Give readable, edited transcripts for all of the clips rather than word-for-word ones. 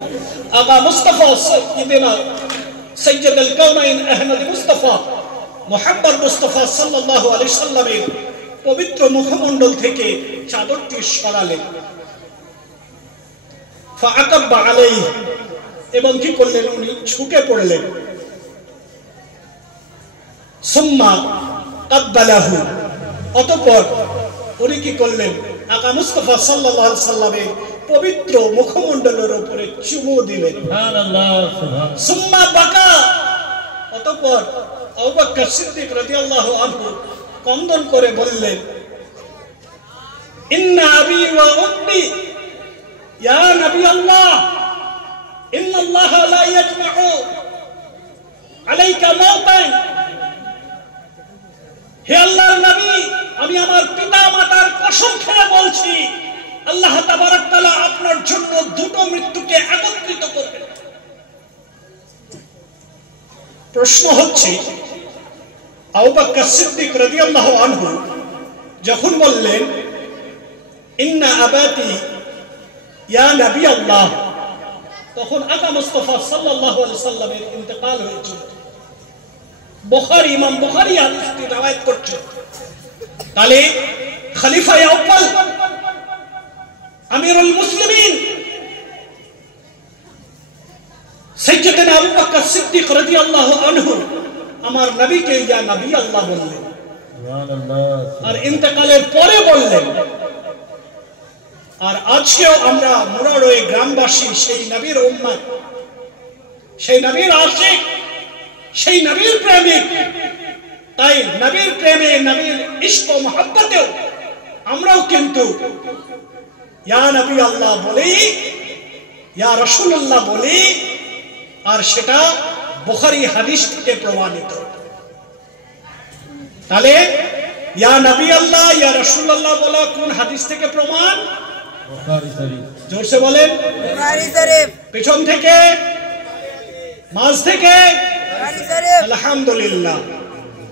आका मुस्तफा सय्यदना सय्यद अल कौनाइन अहमद मुस्तफा मुहम्मद मुस्तफा सल्लल्लाहु अलैहि वसल्लमेर पवित्र मुखमंडल থেকে চাদরটি সরালেন ফাআকাব আলাইহি এবং কি করলেন উনি ঝুঁকে পড়লেন সুম্মা কাব্বালাহু অতঃপর উনি কি করলেন আকা মুস্তাফা সাল্লাল্লাহু আলাইহি ওয়াসাল্লামের পবিত্র মুখমণ্ডলের উপরে চুমু দিলেন সুবহানাল্লাহ সুবহানাল্লাহ সুম্মা বাকা অতঃপর আবু বকর সিদ্দিক রাদিয়াল্লাহু আনহু কন্দন করে বললেন ইন্না আবি ওয়া উম্মি ইয়া নবী আল্লাহ ইন্নাল্লাহ লা ইয়াজমাউ আলাইকা মাউতান হে আল্লাহর নবী আমি আমার পিতা মাতার কসম খেয়ে বলছি আল্লাহ তাবারক তাআলা আপনার জন্য দুটো মৃত্যুকে একত্রিত করবেন প্রশ্ন হচ্ছে আবু বকর সিদ্দিক রাদিয়াল্লাহু আনহু যখন বললেন ইন্না আবাতি ইয়া নবী আল্লাহ তখন আকা মুস্তাফা সাল্লাল্লাহু আলাইহি ওয়াসাল্লামের ইন্তেকাল হয়েছিল বুখারী ইমাম বুখারী হাদিসটি রওয়ায়াত করছেন তাহলে খলিফা আউয়াল আমিরুল মুসলিমিন সাইয়্যিদনা আবু বকর সিদ্দিক রাদিয়াল্লাহু আনহু আমার নবীকে ইয়া নবী আল্লাহ বললেন সুবহানাল্লাহ আর ইন্তেকালের পরে বললেন আর আজকেও আমরা মুরারোয় গ্রামবাসী সেই নবীর উম্মত সেই নবীর আশিক সেই নবীর প্রেমিক তাই নবীর প্রেমে নবীর ইশক ও মহব্বতেও আমরাও কিন্তু ইয়া নবী আল্লাহ বলি ইয়া রাসূলুল্লাহ বলি আর সেটা বুখারী হাদিস থেকে প্রমাণিত তাহলে ইয়া নবী আল্লাহ ইয়া রাসূলুল্লাহ বলা কোন হাদিস থেকে প্রমাণ বুখারী শরীফ জোরসে বলেন বুখারী শরীফ পেছন থেকে মাঝ থেকে বুখারী শরীফ আলহামদুলিল্লাহ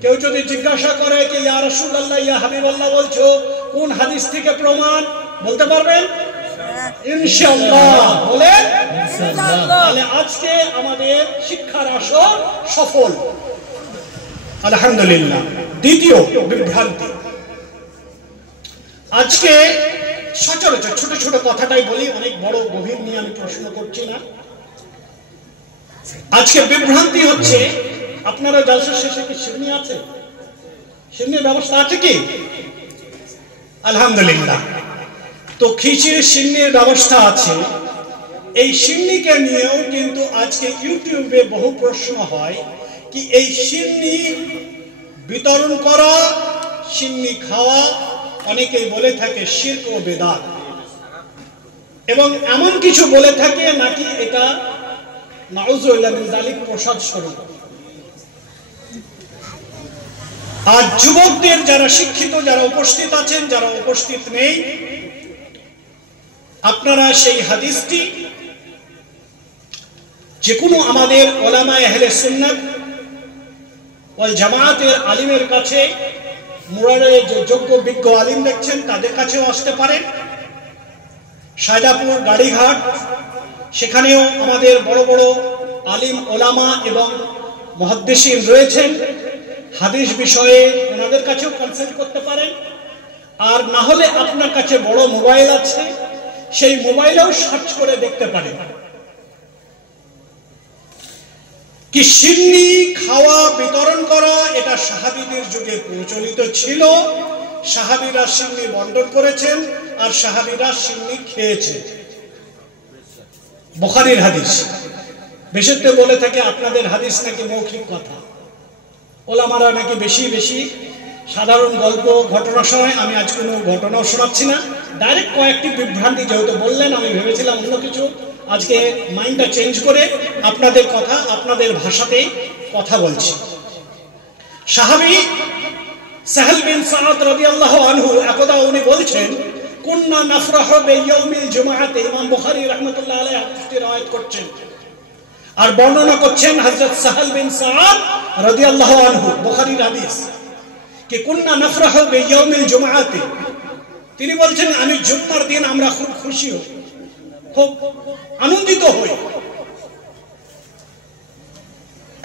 কেউ যদি জিজ্ঞাসা করে যে ইয়া রাসূলুল্লাহ ইয়া হাবিবাল্লাহ বলছো কোন হাদিস থেকে প্রমাণ বলতে পারবেন ইনশাআল্লাহ বলেন ইনশাআল্লাহ তাহলে আজকে আমাদের শিক্ষার আসর সফল আলহামদুলিল্লাহ দ্বিতীয় বিভ্রান্তি আজকে সচরাচর ছোট ছোট কথাটাই বলি অনেক বড় গভীর নিয়ে আমি প্রশ্ন করছি না আজকে বিভ্রান্তি হচ্ছে আপনারা জলসা শেষে কি শিরনি আছে শিরনির ব্যবস্থা আছে কি আলহামদুলিল্লাহ তো খিচুড়ির শিরনির ব্যবস্থা আছে এই শিরনিকে নিয়েও কিন্তু আজকে ইউটিউবে বহু প্রশ্ন হয় কি এই শিরনি বিতরণ করা শিরনি খাওয়া অনেকেই বলে থাকে শিরক ও বেদাত এবং এমন কিছু বলে থাকে নাকি এটা নাউযুবিল্লাহ মিন যালিক প্রসাদ স্বরূপ আর যুবকদের যারা শিক্ষিত যারা উপস্থিত আছেন যারা উপস্থিত নেই আপনারা সেই হাদিসটি যে কোনো আমাদের উলামায়ে আহলে সুন্নাত ওয়াল জামায়াতের আলিমের কাছে মুরারে যে যোগ্য বিজ্ঞ আলিম দেখছেন তাদের কাছেও আসতে পারেন সায়দাপুর গাড়িঘাট সেখানেও আমাদের বড় বড় আলিম ওলামা এবং মুহাদ্দিসিন রয়েছেন হাদিস বিষয়ে ওনাদের কাছেও কনসাল্ট করতে পারেন আর না হলে আপনার কাছে বড় মোবাইল আছে সেই মোবাইলেও সার্চ করে দেখতে পারেন কি শিরনি খাওয়া বিতরণ করা এটা সাহাবীদের যুগে প্রচলিত ছিল সাহাবীরা শিরনি বন্টন করেছেন আর সাহাবীরা শিরনি খেয়েছেন বুখারীর হাদিস বিশেষত বলে থাকে আপনাদের হাদিস নাকি মৌখিক কথা ওলামারা নাকি বেশি বেশি সাধারণ গল্প ঘটনা শোনায় আমি আজ কোনো ঘটনাও শোনাচ্ছি না ডাইরেক্ট কয়েকটি বিভ্রান্তি যেহেতু বললেন আমি ভেবেছিলাম অন্য কিছু আজকে মাইন্ডটা চেঞ্জ করে আপনাদের কথা আপনাদের ভাষাতেই কথা বলছি সাহাবী সাহল বিন সাদ রাদিয়াল্লাহু আনহু একদা উনি বলছেন কুননা নাফরাহু বিয়াউমিল জুমআতি ইমাম বুখারী রাহমাতুল্লাহ আলাইহি হাদিসটি রওয়ায়াত করছেন আর বর্ণনা করছেন হযরত সাহল বিন সাদ রাদিয়াল্লাহু আনহু বুখারীর হাদিস কি কুননা নাফরাহু বিয়াউমিল জুমআতি তিনি বলছেন আমি জুম্মার দিন আমরা খুব খুশি হই খুব আনন্দিত হই।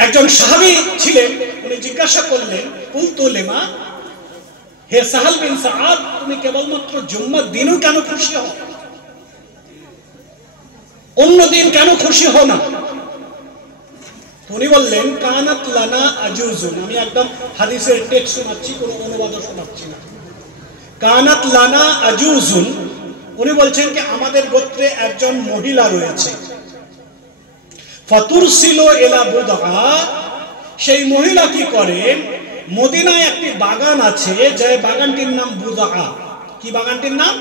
একজন সাহাবী ছিলেন, উনি জিজ্ঞাসা করলেন, কুলতু লিমা, হে সাহাল বিন সাআদ, তুমি কেবলমাত্র জুম্মার দিনও কেন খুশি হও, অন্য দিন কেন খুশি হও না? উনি বললেন, কানাত লানা আজুজুন, আমি একদম হাদিসের টেক্সট শোনাচ্ছি, কোনো অনুবাদও শোনাচ্ছি না। কানাত লানা আজুজুন, উনি বলছেন কি আমাদের গোত্রে একজন মহিলা রয়েছে, ফাতুরসিলু ইলা বুদআ, সেই মহিলা কি করেন, মদিনায় একটি বাগান আছে, যে বাগানটির নাম বুদআ। কি বাগানটির নাম?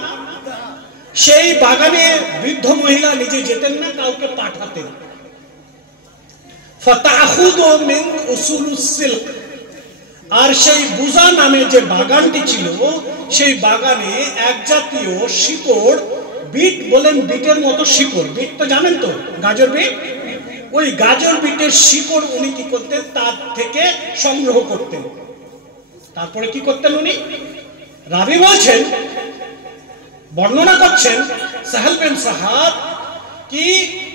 সেই বাগানে বৃদ্ধ মহিলা নিজে যেতেন না, কাউকে পাঠাতেন। ফাতাখুযু মিন উসুলুস সিলক, আর সেই বুজা নামে যে বাগানটি ছিল, সেই বাগানে এক জাতীয় শিকড়, বিট বলেন, বিটের মতো শিকড়, বিট তো জানেন তো, গাজর বিট, ওই গাজর বিটের শিকড় উনি কি করতেন, তার থেকে সংগ্রহ করতেন। তারপরে কি করতেন উনি? রাবী বলছেন, বর্ণনা করছেন সাহাল বিন সাহাব কি,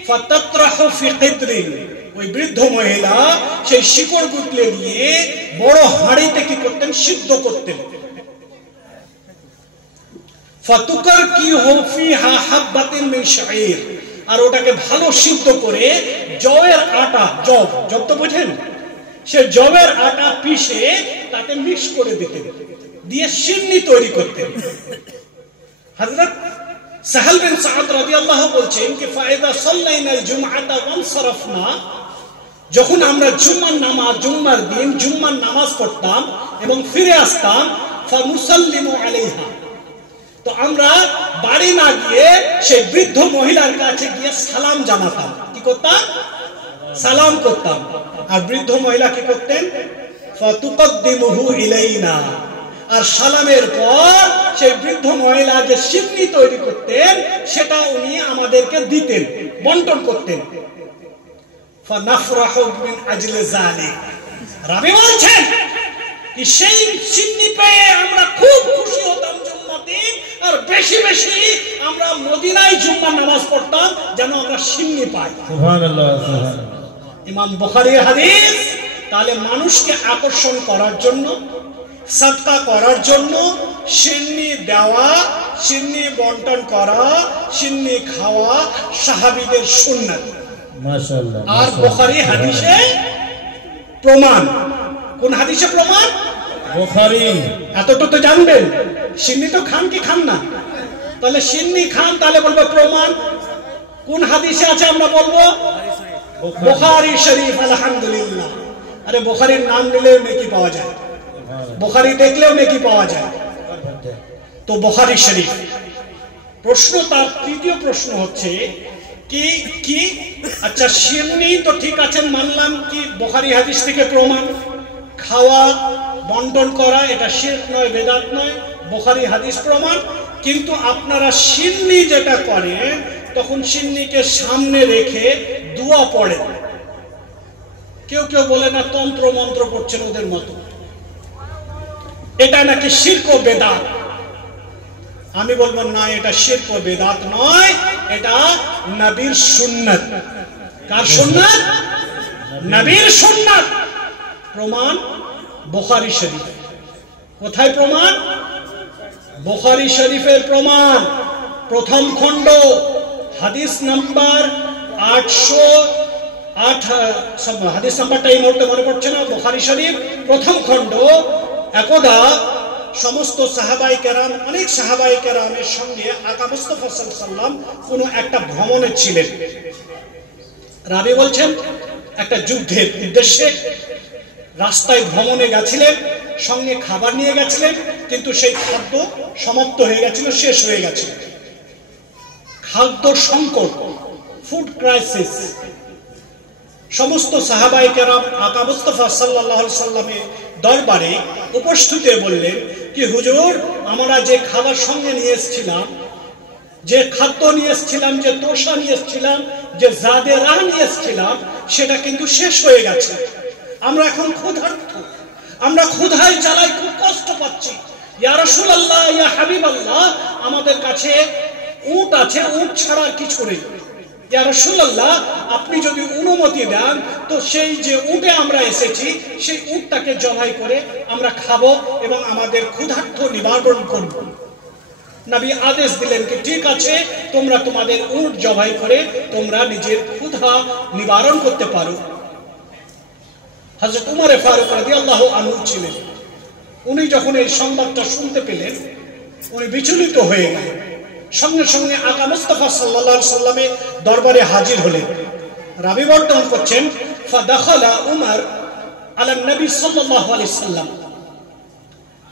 ফাতাতরাহু ফি কিদরিন, ওই বৃদ্ধ মহিলা সেই শিকড় গুটলে দিয়ে বড় হাঁড়িতে কি করতেন, সিদ্ধ করতেন। ফাতুকার কি হু ফিহা হাববাতিন মিন শাঈর, আর ওটাকে ভালো সিদ্ধ করে জবের আটা, জব তো বোঝেন, সে জবের আটা পিষে তাতে মিক্স করে দিতেন, দিয়ে সিন্নি তৈরি করতেন। হযরত সাহাল বিন সাআদ রাদিয়াল্লাহু বলছেন কি, ফাইদা সাল্লাইনাল জুমআতা ওয়ানসারাফনা, যখন আমরা জুম্মার দিন জুম্মার নামাজ পড়তাম এবং ফিরে আসতাম, ফানুসাল্লিমু আলাইহা, তো আমরা বাড়ি না গিয়ে সেই বৃদ্ধ মহিলার কাছে গিয়ে সালাম জানাতাম। কি করতাম? সালাম করতাম। আর বৃদ্ধ মহিলা কি করতেন? ফাতুকদ্দিমুহু ইলাইনা, আর সালামের পর সেই বৃদ্ধ মহিলা যে সিন্নি তৈরি করতেন সেটা উনি আমাদেরকে দিতেন, বন্টন করতেন। ফানাফরাহু মিন আজলি যালিক, রাবী বলছেন কি সেই সিন্নি পেয়ে আমরা খুব খুশি হতাম জুম্মার দিন, আর বেশি বেশি আমরা মদিনায় জুম্মার নামাজ পড়তাম যেন আমরা সিন্নি পাই। সুবহানাল্লাহ, সুবহানাল্লাহ। ইমাম বুখারীর হাদিস। তাহলে মানুষকে আকর্ষণ করার জন্য, সাদকা করার জন্য সিন্নি দেওয়া, সিন্নি বন্টন করা, সিন্নি খাওয়া সাহাবীদের সুন্নাত। মাশাআল্লাহ। আর বুখারী হাদিসে প্রমাণ। কোন হাদিসে প্রমাণ? বুখারী। এতটুকু তো জানবেন। সিন্নি তো খান কি খান না? তাহলে সিন্নি খান, তাহলে বলবো প্রমাণ। কোন হাদিসে আছে আমরা বলবো বুখারী শরীফ। আলহামদুলিল্লাহ। আরে বুখারীর নাম নিলেও নেকি পাওয়া যায়, বুখারী দেখলেও নেকি পাওয়া যায়। তো বুখারী শরীফ। প্রশ্ন, তার তৃতীয় প্রশ্ন হচ্ছে কি কি আচ্ছা সিন্নি তো ঠিক আছে মানলাম, কি বুখারী হাদিস থেকে প্রমাণ। খাওয়া বন্টন করা এটা শিরক নয়, বেদাত নয়, বুখারী হাদিস প্রমাণ। কিন্তু আপনারা সিন্নি যেটা করেন, তখন সিন্নিকে সামনে রেখে দোয়া পড়েন। কেউ কেউ বলে না তন্ত্র মন্ত্র পড়ছেন ওদের মতো, এটা নাকি শিরক ও বেদাত। আমি বলবো না, এটা শিরক ও বেদাত নয়, এটা নবীর সুন্নাত। কার সুন্নাত? নবীর সুন্নাত। প্রমাণ বুখারী শরীফ। কোথায় প্রমাণ? বুখারী শরীফের প্রমাণ। প্রথম খণ্ড, হাদিস নাম্বার 808, হাদিস নাম্বারটা এই মুহূর্তে মনে পড়ছে না। বুখারী শরীফ প্রথম খণ্ড। একদা সমস্ত সাহাবায়ে কেরাম, অনেক সাহাবায়ে কেরামের সঙ্গে আকা মুস্তাফা সাল্লাল্লাহু আলাইহি ওয়াসাল্লাম কোন একটা ভ্রমণে ছিলেন। রাবী বলছেন একটা যুদ্ধের উদ্দেশ্যে রাস্তায় ভ্রমণে গেছিলেন, সঙ্গে খাবার নিয়ে গেছিলেন, কিন্তু সেই খাদ্য সমাপ্ত হয়ে গেছিল, শেষ হয়ে গেছিল। খাদ্য সংকট, ফুড ক্রাইসিস। সমস্ত সাহাবায়ে কেরাম আকা মুস্তাফা সাল্লাল্লাহু আলাইহি ওয়াসাল্লামের দরবারে উপস্থিত হয়ে বললেন কি হুজুর, আমরা যে খাবার সঙ্গে নিয়ে এসেছিলাম, যে খাদ্য নিয়ে এসেছিলাম, যে তোষা নিয়ে এসেছিলাম, যে জাদে রাহ নিয়ে এসেছিলাম, সেটা কিন্তু শেষ হয়ে গেছে। আমরা এখন ক্ষুধার্ত, আমরা ক্ষুধায় জ্বালায় খুব কষ্ট পাচ্ছি। ইয়া রাসূলুল্লাহ, ইয়া হাবিবাল্লাহ, আমাদের কাছে উট আছে, উট ছাড়া কিছু নেই। ইয়া রাসূলুল্লাহ, আপনি যদি অনুমতি দেন তো সেই যে উটে আমরা এসেছি সেই উটটাকে জবাই করে আমরা খাবো এবং আমাদের ক্ষুধার্ত নিবারণ করব। নবী আদেশ দিলেন কি ঠিক আছে, তোমরা তোমাদের উট জবাই করে তোমরা নিজের ক্ষুধা নিবারণ করতে পারো। হযরত উমর ফারুক রাদিয়াল্লাহু আনহু ছিলেন, উনি যখন এই সংবাদটা শুনতে পেলেন উনি বিচলিত হয়ে গেলেন। সঙ্গে সঙ্গে আকা মুস্তাফা সাল্লাল্লাহু আলাইহি সাল্লামের দরবারে হাজির হলেন। রাবি বর্ণনা করছেন ফাদাখালা উমর আলা নবী সাল্লাল্লাহু আলাইহি সাল্লাম।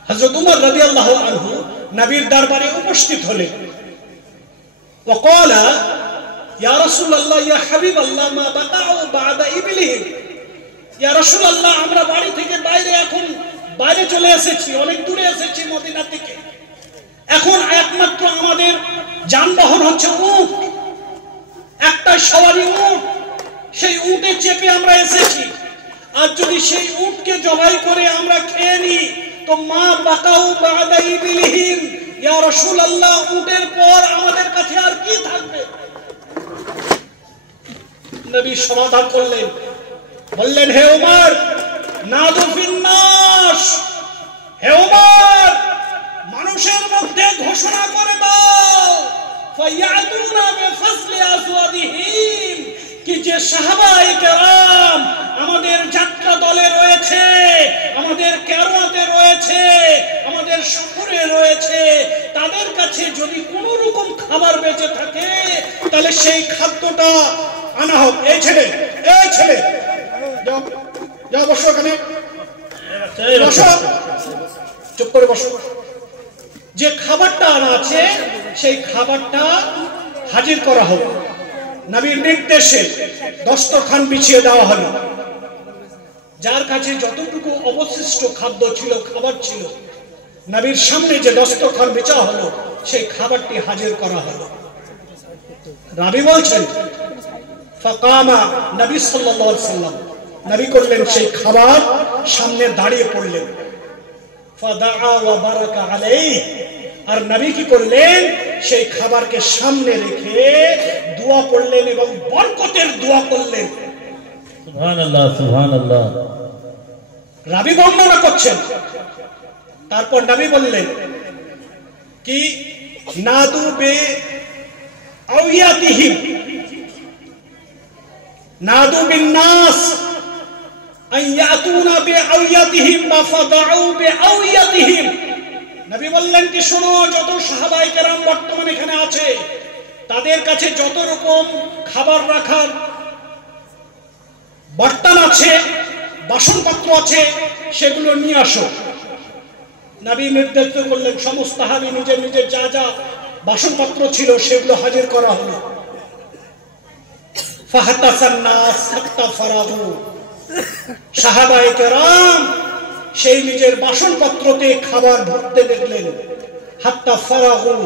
হযরত উমর রাদিয়াল্লাহু আনহু নবীর দরবারে উপস্থিত হলেন। ওয়া ক্বালা ইয়া রাসূলুল্লাহ ইয়া হাবিবাল্লাহ মা বাকাউ বাদা ইবলিহি। ইয়া রাসূলুল্লাহ, আমরা বাড়ি থেকে বাইরে চলে এসেছি, অনেক দূরে এসেছি মদিনা থেকে। এখন একমাত্র আমাদের যানবাহন হচ্ছে উট, একটা সওয়ারি উট। সেই উটে চেপে আমরা এসেছি, আর যদি সেই উটকে জবাই করে আমরা খেয়ে নিই তো মা বাকাউ বাদা ইবলিহিম, ইয়া রাসূলুল্লাহ, উটের পর আমাদের কাছে আর কি থাকবে? নবী সমাধান করলেন, বললেন হে উমর, নাদু ফিন্নাস, হে উমর, মানুষের মধ্যে ঘোষণা করে দাও ফায়াতুনা বিফজলি আজওয়াদিহিম, কি যে সাহাবায়ে কেরাম আমাদের যাত্রা দলে রয়েছে, আমাদের কেরাতে রয়েছে, আমাদের সফরে রয়েছে, তাদের কাছে যদি কোনো রকম খাবার বেঁচে থাকে তাহলে সেই খাদ্যটা আনা হোক। এই ছেলে যাও বসো, ওখানে বসো, চুপ করে বসো। যে খাবারটা আনা আছে সেই খাবারটা হাজির করা হোক। নবীর নির্দেশে দস্তরখান বিছিয়ে দেওয়া হলো। যার কাছে যতটুকু অবশিষ্ট খাদ্য ছিল, খাবার ছিল, নবীর সামনে যে দস্তরখান বিছা হলো সেই খাবারটি হাজির করা হলো। রাবি বলছেন ফাকামা নবী সাল্লাল্লাহু আলাইহি সাল্লাম, নবী করলেন সেই খাবার সামনে দাঁড়িয়ে পড়লেন। ফাদাআ ওয়া বারাকা আলাইহি, আর নবী কি করলেন সেই খাবারকে সামনে রেখে দোয়া করলেন এবং বরকতের দোয়া করলেন। সুবহানাল্লাহ, সুবহানাল্লাহ। রাবি বর্ণনা করছেন, তারপর নবী বললেন কি নাদু বে আউয়াতিহিম, নাদু বিন নাস আয়াতুনা বে আউয়াতিহিম বা ফাদাউ বে আউয়াতিহিম। নবী বললেন কি শোনো, যত সাহাবায়ে কেরাম বর্তমানে এখানে আছে তাদের কাছে যত রকম খাবার রাখার বর্তমান আছে, বাসনপত্র আছে, সেগুলো নিয়ে আসো। নবী নির্দেশ করলেন, সমস্ত সাহাবী নিজের নিজের যা যা বাসনপত্র ছিল সেগুলো হাজির করা হলো। ফাহাতাসান নাস হাত্তা ফারাগু, সাহাবায়ে কেরাম সেই নিজের বাসনপত্রতে খাবার ভরতে দেখলেন। হাত্তা ফারাগু,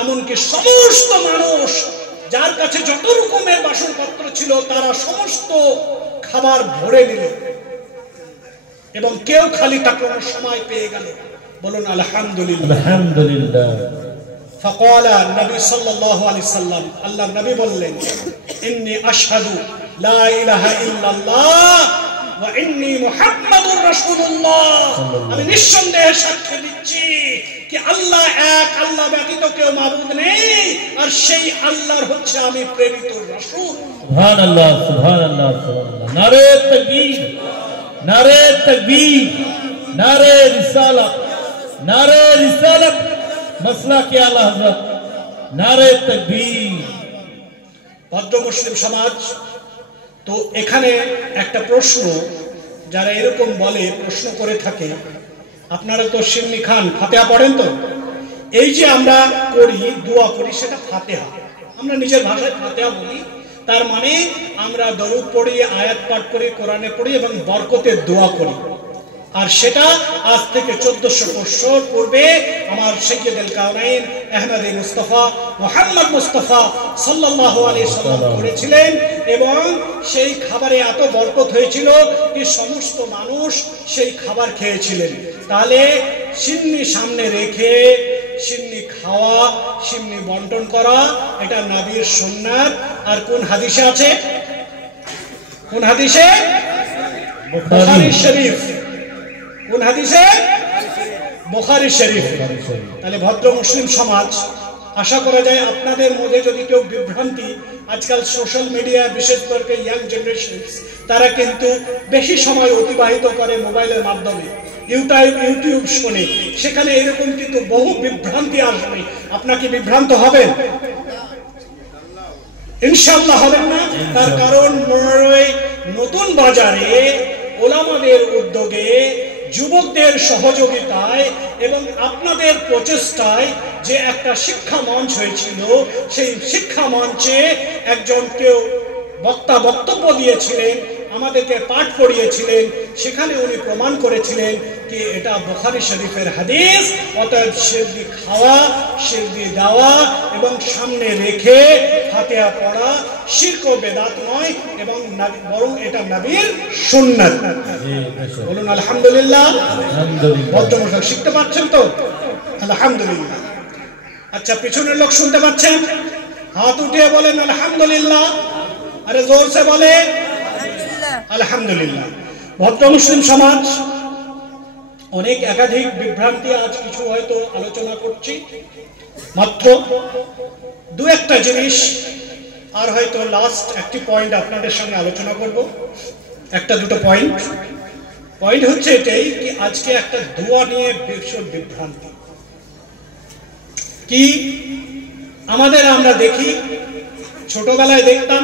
এমনকি সমস্ত মানুষ যার কাছে যত রকমের বাসনপত্র ছিল তারা সমস্ত খাবার ভরে নিল এবং কেউ খালি তাকানোর সময় পেয়ে গেল। বলুন আলহামদুলিল্লাহ, আলহামদুলিল্লাহ। فقال النبي صلى الله عليه وسلم, আল্লাহ নবী বললেন, ইন্নী আশহাদু লা ইলাহা ইল্লাল্লাহ ওয়া ইন্নী মুহাম্মাদুর রাসূলুল্লাহ, আমি নিঃসন্দেহে সাক্ষ্য দিচ্ছি কি আল্লাহ এক, আল্লাহ ব্যতীত কেউ মাবুদ নেই, আর সেই আল্লাহর হচ্ছে আমি প্রেরিত রাসূল। সুবহানাল্লাহ, সুবহানাল্লাহ, সুবহানাল্লাহ। নারে তাকবীর, নারে তাকবীর, নারে রিসালাত, নারে রিসালাত মাসলা কে আলা হযরত, নারে তাকবীর। ভদ্র মুসলিম সমাজ, তো এখানে একটা প্রশ্ন যারা এরকম বলে, প্রশ্ন করে থাকে, আপনারা তো সিন্নি খান, ফাতিহা পড়েন তো? এই যে আমরা করি, দোয়া করি, সেটা ফাতিহা, আমরা নিজের ভাষায় ফাতিহা বলি। তার মানে আমরা দরুদ পড়ি, আয়াত পাঠ করি, কোরআনে পড়ি এবং বরকতের দোয়া করি। আর সেটা আজ থেকে 1400 বছর পূর্বে আমার সাইয়্যিদুল কাওনাইন আহমদ মুস্তাফা মুহাম্মদ মুস্তাফা সাল্লাল্লাহু আলাইহি সাল্লাম করেছিলেন এবং সেই খাবারে এত বরকত হয়েছিল যে সমস্ত মানুষ সেই খাবার খেয়েছিলেন। তাহলে সিন্নি সামনে রেখে সিন্নি খাওয়া, সিন্নি বন্টন করা, এটা নবীর সুন্নাত। আর কোন হাদিসে আছে? কোন হাদিসে? বুখারী শরীফ। কোন হাদিসে? বুখারী শরীফ। তাহলে ভদ্র মুসলিম সমাজ, আশা করা যায় আপনাদের মধ্যে যদি কেউ বিভ্রান্তি, আজকাল সোশ্যাল মিডিয়া বিশেষ করে ইয়াং জেনারেশন, তারা কিন্তু বেশি সময় অতিবাহিত করে মোবাইলের মাধ্যমে, ইউটিউব শুনে, সেখানে এরকম কিন্তু বহু বিভ্রান্তি আসবে। আপনাকে বিভ্রান্ত হবেন? ইনশাআল্লাহ হবেন না। তার কারণ নতুন বাজারে ওলামাদের উদ্যোগে, যুবকদের সহযোগিতায় এবং আপনাদের প্রচেষ্টায় যে একটা শিক্ষা মঞ্চ হয়েছিল, সেই শিক্ষা মঞ্চে একজন কেউ বক্তা বক্তব্য দিয়েছিলেন, আমাদেরকে পাঠ পড়িয়েছিলেন, সেখানে উনি প্রমাণ করেছিলেন যে এটা বুখারী শরীফের হাদিস। অতএব সিরদি খাওয়া, সিরদি দেওয়া এবং সামনে রেখে ফাতিহা পড়া শিরক ও বেদাত নয়, এবং বরং এটা নবীর সুন্নাত। বলুন আলহামদুলিল্লাহ। ভদ্রমশাই শিখতে পারছেন তো? আলহামদুলিল্লাহ। আচ্ছা, পিছনের লোক শুনতে পাচ্ছেন? হাত উঠিয়ে বলেন আলহামদুলিল্লাহ। আরে জোরসে বলে আলহামদুলিল্লাহ। ভদ্র মুসলিম সমাজ, অনেক একাধিক বিভ্রান্তি আজ কিছু হয়তো আলোচনা করছি, মাত্র দু একটা জিনিস আর হয়তো লাস্ট একটি পয়েন্ট আপনাদের সঙ্গে আলোচনা করব। একটা দুটো পয়েন্ট হচ্ছে এটাই কি আজকে একটা দোয়া নিয়ে ভীষণ বিভ্রান্তি। কি আমরা দেখি, ছোটবেলায় দেখতাম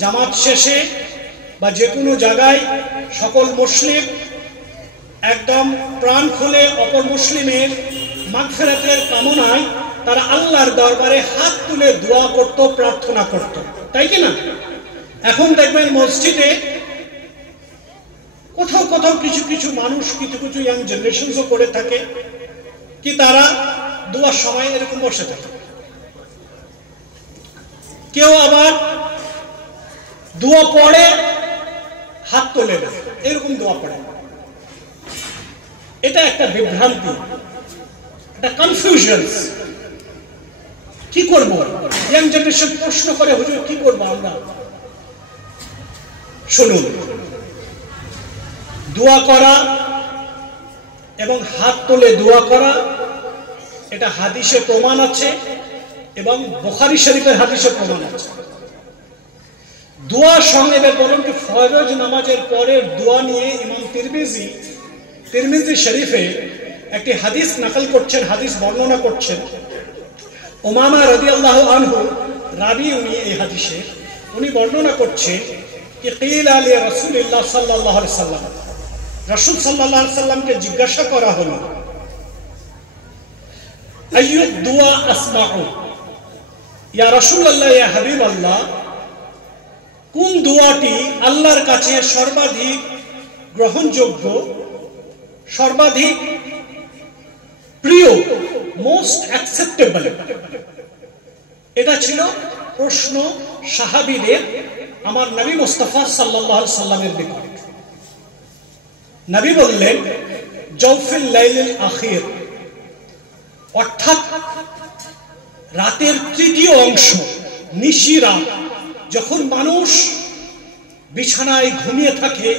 জামাত শেষে বা যে কোনো জায়গায় সকল মুসলিম একদম প্রাণ খুলে অপর মুসলিমের মাগফিরাতের কামনায় তারা আল্লাহর দরবারে হাত তুলে দোয়া করত, প্রার্থনা করত, তাই কি না? এখন দেখবেন মসজিদে কোথাও কোথাও কিছু মানুষ, কিছু ইয়াং জেনারেশনও করে থাকে কি তারা দোয়ার সময় এরকম বসে থাকে। কেউ আবার দোয়া পড়ে হাত তোলে না, এরকম দোয়া পড়ে। এটা একটা বিভ্রান্তি, একটা কনফিউশন। কি করব? ইয়াং জেনারেশন প্রশ্ন করে, হুজুর কি করব আমরা? শুনুন, দোয়া করা এবং হাত তুলে দোয়া করা এটা হাদিসে প্রমাণ আছে এবং বুখারী শরীফের হাদিসে প্রমাণ আছে। দোয়া সঙ্গে বলুন কি ফরজ নামাজের পরের দোয়া নিয়ে ইমাম তিরমিজি শরীফে একটি হাদিস নকল করছেন, হাদিস বর্ণনা করছেন। উমামা রাদিয়াল্লাহু আনহু রাবী, উনি এই হাদিসে উনি বর্ণনা করছেন কি কিলা লি রাসূলিল্লাহ সাল্লাল্লাহু আলাইহি সাল্লাম, রাসূল সাল্লাল্লাহু আলাইহি সাল্লামকে জিজ্ঞাসা করা হলো আইয়ু দুআ আসমাউ, ইয়া রাসূলুল্লাহ, ইয়া হাবিবাল্লাহ, কোন দোয়াটি আল্লাহর কাছে সর্বাধিক গ্রহণযোগ্য, সর্বাধিক প্রিয়, মোস্ট অ্যাকসেপ্টেবল? এটা ছিল প্রশ্ন সাহাবীদের আমার নবী মুস্তাফা সাল্লাল্লাহু আলাইহি সাল্লামের নিকট। নবী বললেন জাওফিল লাইলিল আখির, অর্থাৎ রাতের তৃতীয় অংশ, নিশিরাত, যখন মানুষ বিছানায় ঘুমিয়ে থাকে,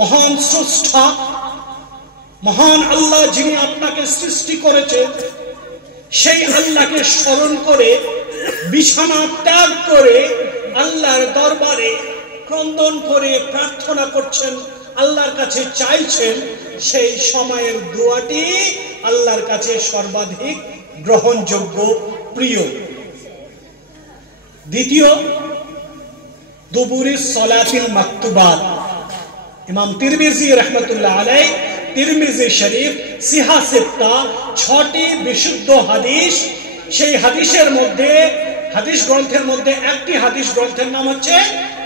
মহান স্রষ্টা, মহান আল্লাহ যিনি আপনাকে সৃষ্টি করেছেন, সেই আল্লাহকে স্মরণ করে বিছানা ত্যাগ করে আল্লাহর দরবারে ক্রন্দন করে প্রার্থনা করছেন, আল্লাহর কাছে চাইছেন, সেই সময়ের দোয়াটি আল্লাহর কাছে সর্বাধিক গ্রহণযোগ্য, প্রিয়। দ্বিতীয়, দুবুরিস সলাতিল মাকতুবাত। ইমাম তিরমিজি রাহমাতুল্লাহ আলাইহি, তিরমিজি শরীফ সিহা সিত্তা, 6টি বিশুদ্ধ হাদিস। সেই হাদিসের মধ্যে, হাদিস গ্রন্থের মধ্যে একটি হাদিস গ্রন্থের নাম হচ্ছে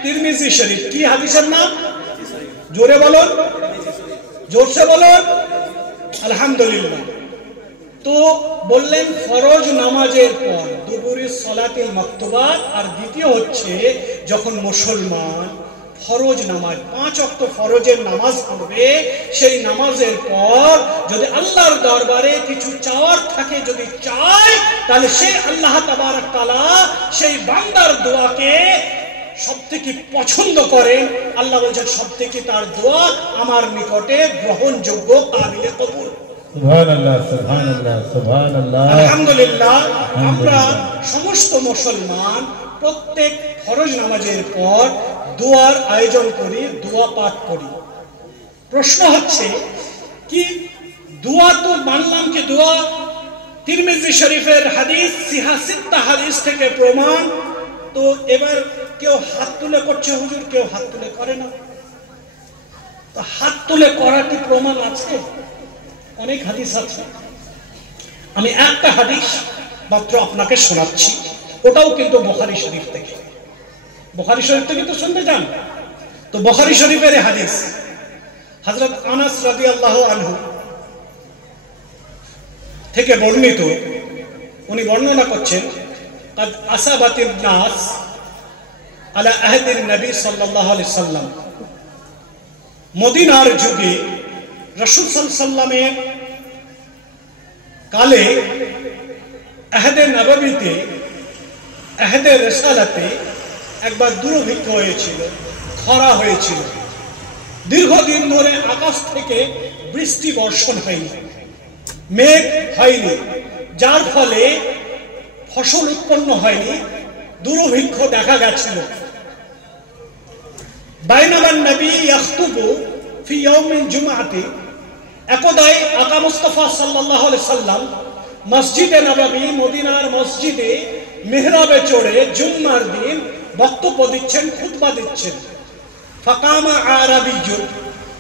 তিরমিজি শরীফ। কি হাদিসের নাম? জোরে বলুন, জোরসে বলুন আলহামদুলিল্লাহ। তো বললেন ফরজ নামাজের পর দুবুরিস সলাতিল মাকতুবাত। আর দ্বিতীয় হচ্ছে যখন মুসলমান ফরজ নামাজ, 5 ওয়াক্ত ফরজের নামাজ পড়বে। সেই নামাজের পর যদি আল্লাহর দরবারে কিছু চাওয়ার থাকে, যদি চায়, তাহলে সেই আল্লাহ তাবারক তাআলা সেই বান্দার দোয়াকে সবথেকে পছন্দ করেন। আল্লাহ বলছেন সবথেকে তার দোয়া আমার নিকটে গ্রহণযোগ্য, কাবিলে কবুল। সুবহানাল্লাহ, সুবহানাল্লাহ, সুবহানাল্লাহ। আলহামদুলিল্লাহ, আমরা সমস্ত মুসলমান প্রত্যেক ফরজ নামাজের পর দোয়ার আয়োজন করি, দোয়া পাঠ করি। প্রশ্ন হচ্ছে কি, দোয়া তো মানলাম কি দোয়া তিরমিজি শরীফের হাদিস, সিহা হাদিস থেকে প্রমাণ। তো এবার কেউ হাত তুলে করছে হুজুর, কেউ হাত তুলে করে না। তো হাত তুলে করা কি প্রমাণ আছে? অনেক হাদিস আছে। আমি একটা হাদিস মাত্র আপনাকে শোনাচ্ছি, ওটাও কিন্তু বুখারী শরীফ থেকে। বুখারী শরীফ থেকে তো শুনতে চান? তো বুখারী শরীফের হাদিস, হযরত আনাস রাদিয়াল্লাহু আনহু থেকে বর্ণিত। উনি বর্ণনা করছেন, قد أصابت الناس على عهد النبي صلى الله عليه وسلم। মদিনার যুগে রাসূল সাল্লাল্লাহু আলাইহি সাল্লামের কালে আহদে নববীতে, আহদে রিসালাতে একবার দুর্ভিক্ষ হয়েছিল, খরা হয়েছিল। দীর্ঘদিন ধরে আকাশ থেকে বৃষ্টি বর্ষণ হয়নি, মেঘ হয়নি, যার ফলে ফসল উৎপন্ন হয়নি, দুর্ভিক্ষ দেখা গেছিল। বাইনামান নবী ইয়াখতুবু ফি ইয়াউমিল জুমআতি, একদাই আকা মুস্তাফা সাল্লাল্লাহু আলাইহি সাল্লাম মসজিদে নববী, মদিনার মসজিদে মিহরাবে চড়ে জুম্মার দিন বক্তব্য দিচ্ছেন, খুতবা দিচ্ছেন। ফাকামা আরাবিয়্যুন,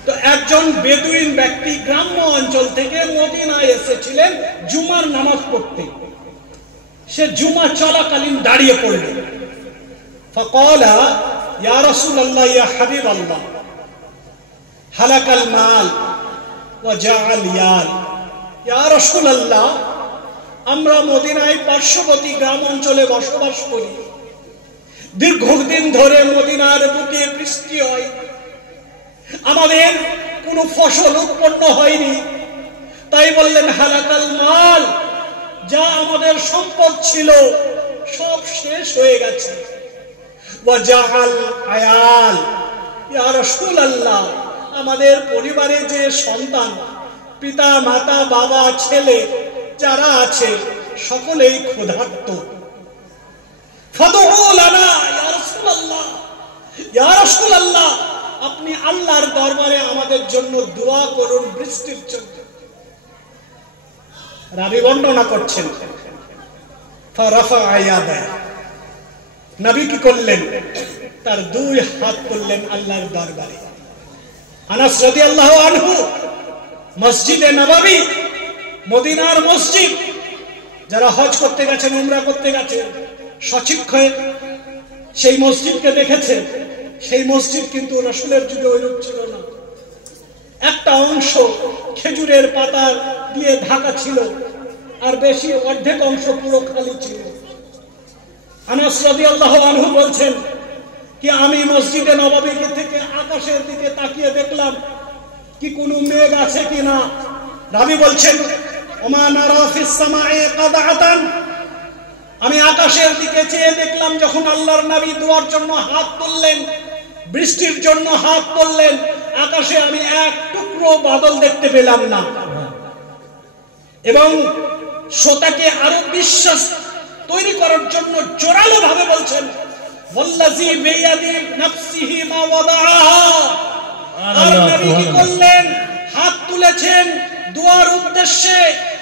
তো একজন বেদুইন ব্যক্তি গ্রাম্য অঞ্চল থেকে মদিনায় এসেছিলেন জুমার নামাজ পড়তে। সে জুমা চলাকালীন দাঁড়িয়ে পড়লেন। ফাকালা ইয়া রাসূলুল্লাহ ইয়া হাবিবাল্লাহ হালাকাল মাল ওয়া জাআল ইয়াল। ইয়া রাসূলুল্লাহ, আমরা মদিনায় পার্শ্ববর্তী গ্রাম অঞ্চলে বসবাস করি। দীর্ঘদিন ধরে মদিনার বুকে বৃষ্টি হয়, আমাদের কোনো ফসল উৎপন্ন হয়নি। তাই বললেন হালাকাল মাল, যা আমাদের সম্পদ ছিল সব শেষ হয়ে গেছে। ওয়া জাআল আয়াল, ইয়া রাসূলুল্লাহ, আমাদের পরিবারে যে সন্তান, পিতা মাতা বাবা ছেলে যারা আছে সকলেই ক্ষুধার্ত। ফাদউ লানা ইয়া রাসূলুল্লাহ, ইয়া রাসূলুল্লাহ, আপনি আল্লাহর দরবারে আমাদের জন্য দোয়া করুন বৃষ্টির জন্য। রাবি বর্ণনা করছেন, ফারাফা ইয়াদাহ, নবী কি করলেন? তার দুই হাত তুললেন আল্লাহর দরবারে। আনাস রাদিয়াল্লাহু আনহু মসজিদে নববী, মদিনার মসজিদ, যারা হজ করতে গেছেন, উমরা করতে গেছেন, সচিক্ষে সেই মসজিদকে দেখেছেন। সেই মসজিদ কিন্তু রাসূলের যুগে ওইরূপ ছিল না। একটা অংশ খেজুরের পাতা দিয়ে ঢাকা ছিল, আর বেশি অর্ধেক অংশ পুরো খালি ছিল। আনাস রাদিয়াল্লাহু আনহু বলছেন কি, আমি মসজিদে নববী থেকে আকাশের দিকে তাকিয়ে দেখলাম কি কোনো মেঘ আছে কিনা। রাবী বলছেন, ওমা নারা ফিস সামাই কাদাআতান, আমি আকাশের দিকে চেয়ে দেখলাম যখন আল্লাহর নবী দোয়ার জন্য হাত তুললেন, বৃষ্টির জন্য হাত তুললেন, আকাশে আমি এক টুকরো বাদল দেখতে পেলাম না। এবং শ্রোতাকে আরো বিশ্বাস তৈরি করার জন্য জোরালো ভাবে বলছেন, ওয়াল্লাযী বিয়াদি নাফসিহি মা ওয়াদাআহা। আর নবী কি করলেন? হাত তুলেছেন দোয়ার উদ্দেশ্যে,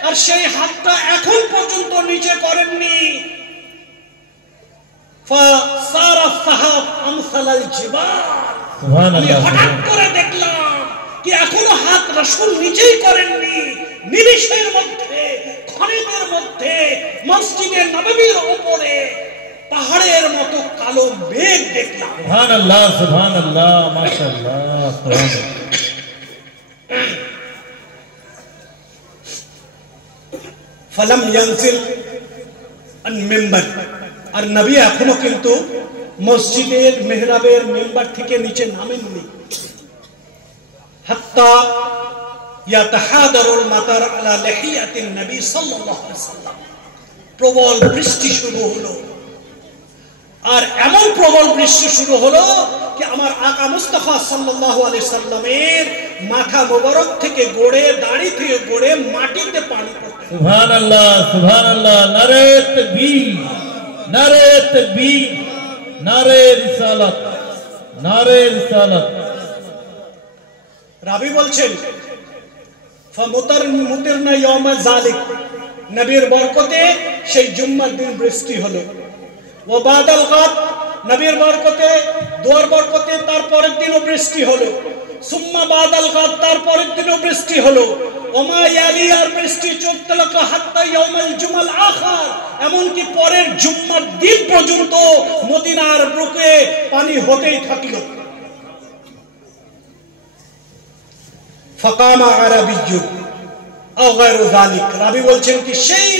আর সেই হাতটা এখন পর্যন্ত নিচে করেননি। ফাসারা সাহাব আমসালাল জিবাল, সুবহানাল্লাহ। হঠাৎ করে দেখলাম কি এখনো হাত রাসূল নিচেই করেননি। নিমিষের মধ্যে, ক্ষণেকের মধ্যে মসজিদে নববীর উপরে পাহাড়ের মতো কালো মেঘ দেখলাম। সুবহানাল্লাহ, সুবহানাল্লাহ, মাশাআল্লাহ, সুবহানাল্লাহ। ফালাম ইয়ানজিল আন মিম্বার, আর নবী এখনো কিন্তু মসজিদের মেহরাবের মেম্বার থেকে নিচে নামেননি হাত্তা ইয়াতাহাদারুল মাতার আলা লিহিয়াতিন নবী সাল্লাল্লাহু আলাইহি ওয়াসাল্লাম। প্রবল বৃষ্টি শুরু হলো, আর এমন প্রবল বৃষ্টি শুরু হলো কি আমার আকা মুস্তাফা সাল্লাল্লাহু আলাইহি সাল্লামের মাথা মোবারক থেকে গড়ে, দাড়ি থেকে গড়ে মাটিতে পানি পড়তে। সুবহানাল্লাহ, সুবহানাল্লাহ, নারে তাকবীর, নারে তাকবীর, নারে রিসালাত, নারে রিসালাত। রাবি বলছেন ফামুতিরনা ইয়াওমা যালিক, নবীর বরকতে সেই জুম্মার দিন বৃষ্টি হলো। ওয়া বাদাল গাদ, নবীর বরকতে, দুয়ার বরকতে তারপরের দিনও বৃষ্টি হলো। সুম্মা বাদাল গাদ, তারপরের দিনও বৃষ্টি হলো। ওমা ইয়ালি, আর বৃষ্টি চলতে লাগলো হাত্তা ইয়াউমাল জুমাল আখির, এমনকি পরের জুম্মার দিন পর্যন্ত মদিনার বুকে পানি হতেই থাকলো। ফাকামা আরাবিয়্যুন আও গায়রু যালিক, রাবি বলছেন কি সেই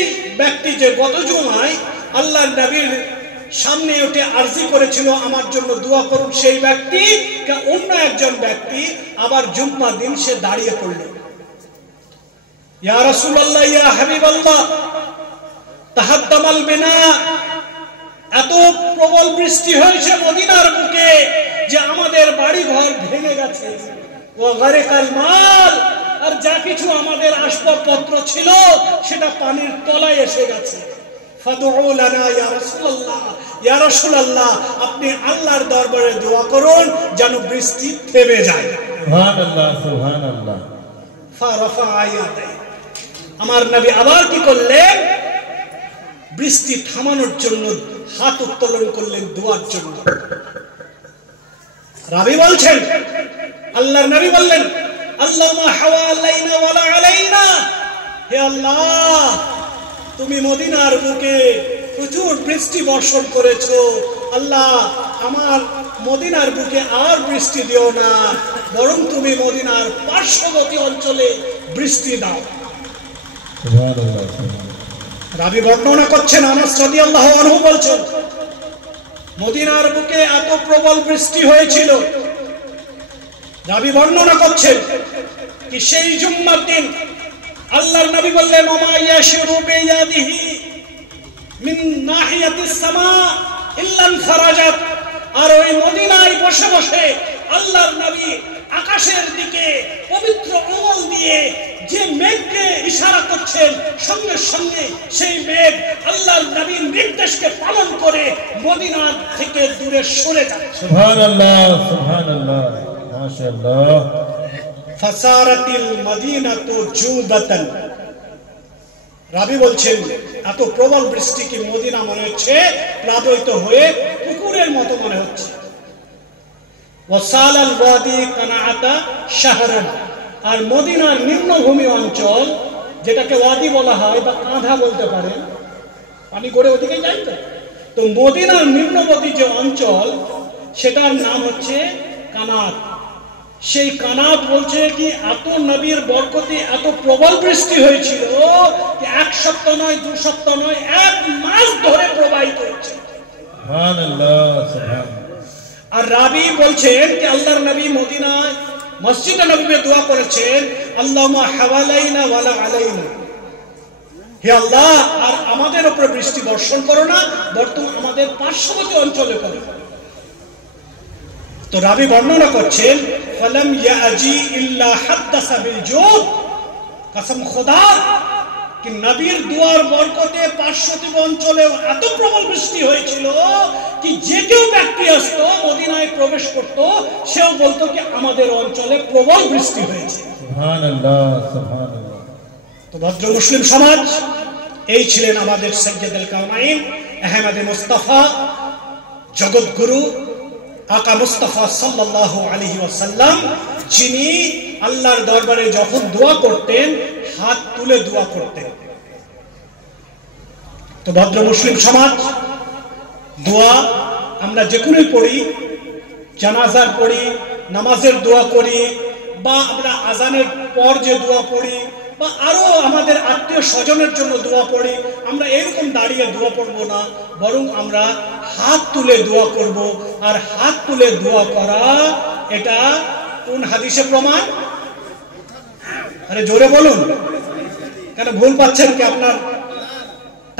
ব্যক্তি যে গত জুমায় আল্লাহর নবীর সামনে উঠে আরজি করেছিল আমার জন্য দোয়া করুন, সেই ব্যক্তি অন্য একজন ব্যক্তি আবার জুম্মার দিন সে দাঁড়িয়ে পড়ল। ইয়া রাসূলুল্লাহ, ইয়া হাবিবাল্লাহ, তাহাদ্দামাল বিনা, এত প্রবল বৃষ্টি হয়েছে মদিনার বুকে যে আমাদের বাড়ি ঘর ভেঙে গেছে। ও গারিকাল মাল, আর যা কিছু আমাদের আসবাবপত্র ছিল সেটা পানির তলায় এসে গেছে। ফাদউ লানা ইয়া রাসূলুল্লাহ, ইয়া রাসূলুল্লাহ, আপনি আল্লাহর দরবারে দোয়া করুন যেন বৃষ্টি থেমে যায়। সুবহানাল্লাহ, সুবহানাল্লাহ। ফারাফা ইয়াদাই, আমার নবী আবার কি করলেন? বৃষ্টি থামানোর জন্য হাত উত্তোলন করলেন দোয়ার জন্য। রাবি বলছেন আল্লাহর নবী বললেন আল্লাহুম্মা হাওয়ালাইনা ওয়ালা আলাইনা, হে আল্লাহ তুমি মদিনার বুকে প্রচুর বৃষ্টি বর্ষণ করেছো, আল্লাহ আমার মদিনার বুকে আর বৃষ্টি দিও না, বরং তুমি মদিনার পার্শ্ববর্তী অঞ্চলে বৃষ্টি দাও। সুবহানাল্লাহ, সুবহানাল্লাহ। রাবি বর্ণনা করছেন আনাস রাদিয়াল্লাহু আনহু বলছেন মদিনার বুকে এত প্রবল বৃষ্টি হয়েছিল। রাবি বর্ণনা করছেন কি সেই জুম্মার দিন আল্লাহর নবী বললেন ওমা ইয়াশরু বিয়াদিহি মিন নাহিয়াতিস সামা ইল্লা ফারাজাত, আর ওই মদিনায় বসে বসে আল্লাহর নবী আকাশের দিকে পবিত্র আঙ্গুল দিয়ে যে মেঘকে ইশারা করছেন, সঙ্গে সঙ্গে সেই মেঘ আল্লাহর নবীর নির্দেশকে পালন করে মদিনা থেকে দূরে সরে যায়। সুবহানাল্লাহ, সুবহানাল্লাহ, মাশাআল্লাহ। ফাসারাতিল মদিনাতু জুবাতান, রাবি বলছেন এত প্রবল বৃষ্টি কি মদিনা মনে হচ্ছে প্লাবিত হয়ে পুকুরের মতো মনে হচ্ছে। ওয়াসালাল ওয়াদি কানাআতা শাহরান, আর মদিনার নিম্নভূমি অঞ্চল যেটাকে ওয়াদি বলা হয় বা কাঁধা বলতে পারেন, পানি গড়ে ওদিকে যায় তো মদিনার নিম্নবর্তী যে অঞ্চল সেটার নাম হচ্ছে কানাত। সেই কানাত বলছে কি এত নবীর বরকতে এত প্রবল বৃষ্টি হয়েছিল এক সপ্তাহ নয়, 2 সপ্তাহ নয়, 1 মাস ধরে প্রবাহিত হচ্ছে। সুবহানাল্লাহ, সুবহানাল্লাহ। আর রাবি বলছেন যে আল্লাহর নবী মদিনায় মসজিদে নববীতে দোয়া করেছেন আল্লাহুম্মা হাওয়ালাইনা ওয়ালা আলাইনা, হে আল্লাহ আর আমাদের উপর বৃষ্টি বর্ষণ করো না, বরং আমাদের পার্শ্ববর্তী অঞ্চলে করো। তো রাবি বর্ণনা করছেন ফালাম ইয়াজি ইল্লা হাদাসা বিল জুদ, কসম খোদার কি নবীর দুয়ার বরকতে পার্শ্ববর্তী অঞ্চলে এত প্রবল বৃষ্টি হয়েছিল কি যে কেউ ব্যক্তি আসতো মদিনায় প্রবেশ করত সেও বলতো কি আমাদের অঞ্চলে প্রবল বৃষ্টি হয়েছে। সুবহানাল্লাহ, সুবহানাল্লাহ। তো ভদ্র মুসলিম সমাজ, এই ছিলেন আমাদের সাইয়্যিদুল কাওনাইন আহমদ মুস্তাফা জগৎগুরু আকা মুস্তাফা সাল্লাল্লাহু আলাইহি ওয়াসাল্লাম, যিনি আল্লাহর দরবারে যখন দোয়া করতেন হাত তুলে দোয়া করতেন। তো ভদ্র মুসলিম সমাজ, দোয়া আমরা যে কোনোই পড়ি, জানাজার পড়ি, নামাজের দোয়া করি, বা আমরা আজানের পর যে দোয়া পড়ি, বা আরো আমাদের আত্মীয় স্বজনের জন্য দোয়া পড়ি, আমরা এরকম দাঁড়িয়ে দোয়া পড়বো না, বরং আমরা হাত তুলে দোয়া করব। আর হাত তুলে দোয়া করা এটা কোন হাদিসে প্রমাণ? আরে জোরে বলুন, কেন ভুল পাচ্ছেন কি? আপনার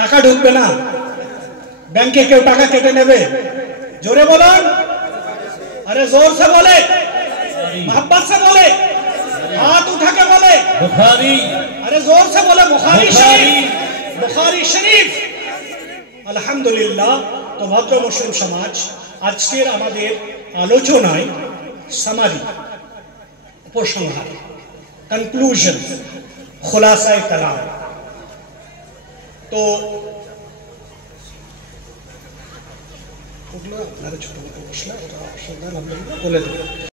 টাকা ঢুকবে না, ব্যাংকে কেউ টাকা কেটে নেবে? জোরে বলুন, अरे जोर से बोले, मोहब्बत से बोले, हाथ उठा के बोले बुखारी, अरे जोर से बोले बुखारी शरीफ, बुखारी शरीफ। আলহামদুলিল্লাহ। তো ভদ্র মুসলিম সমাজ, আজকের আমাদের আলোচনায় সামারি, উপসংহার, কনক্লুশন, খুলাসায়ে কালাম। তো ওগুলো আপনারা ছোট মোটো মশলা, ওটা অসুবিধা বলে দেবেন।